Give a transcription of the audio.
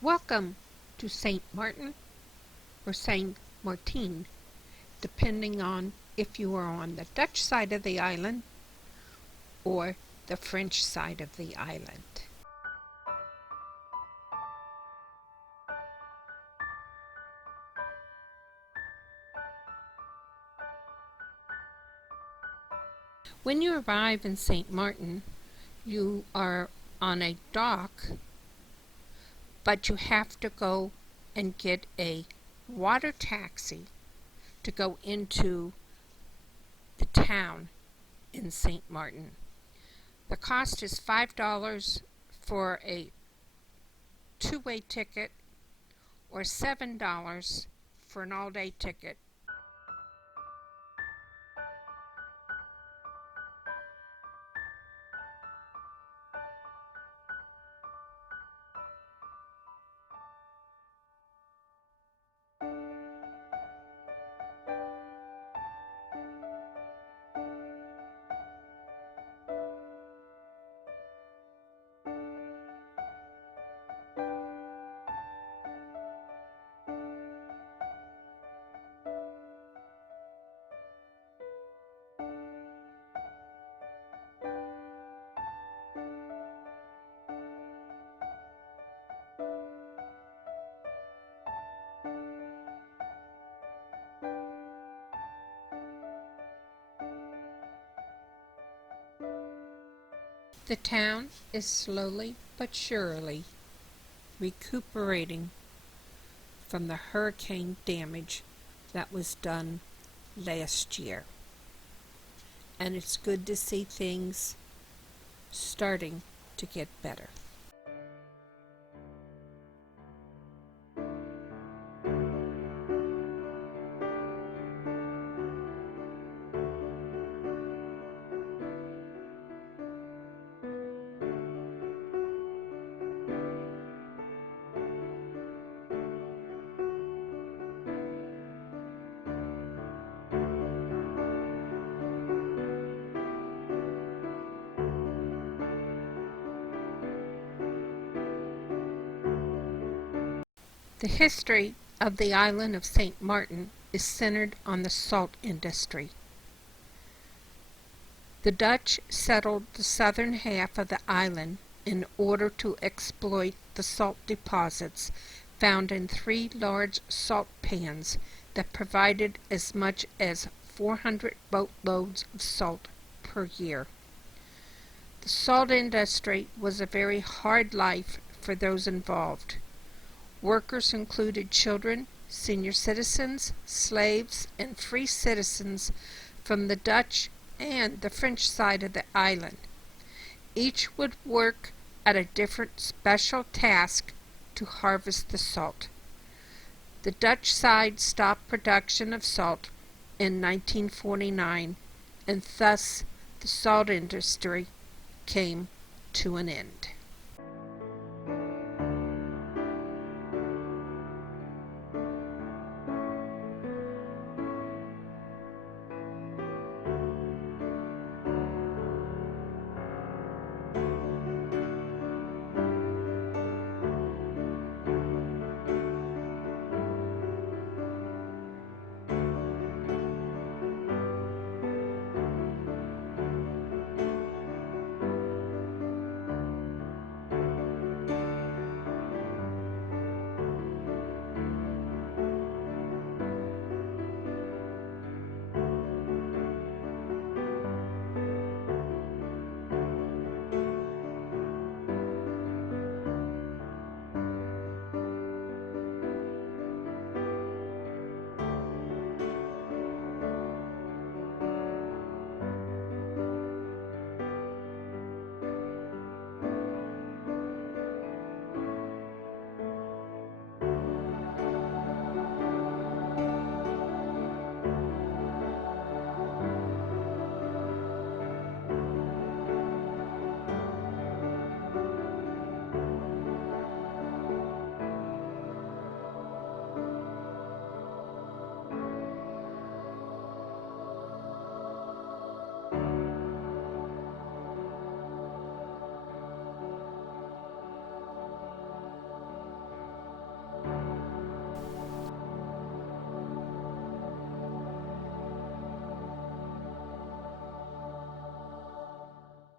Welcome to St. Maarten or St. Maarten, depending on if you are on the Dutch side of the island or the French side of the island. When you arrive in St. Maarten, you are on a dock, but you have to go and get a water taxi to go into the town in St. Maarten. The cost is $5 for a two-way ticket or $7 for an all-day ticket. The town is slowly but surely recuperating from the hurricane damage that was done last year. And it's good to see things starting to get better. The history of the island of St. Maarten is centered on the salt industry. The Dutch settled the southern half of the island in order to exploit the salt deposits found in three large salt pans that provided as much as 400 boatloads of salt per year. The salt industry was a very hard life for those involved. Workers included children, senior citizens, slaves, and free citizens from the Dutch and the French side of the island. Each would work at a different special task to harvest the salt. The Dutch side stopped production of salt in 1949, and thus the salt industry came to an end.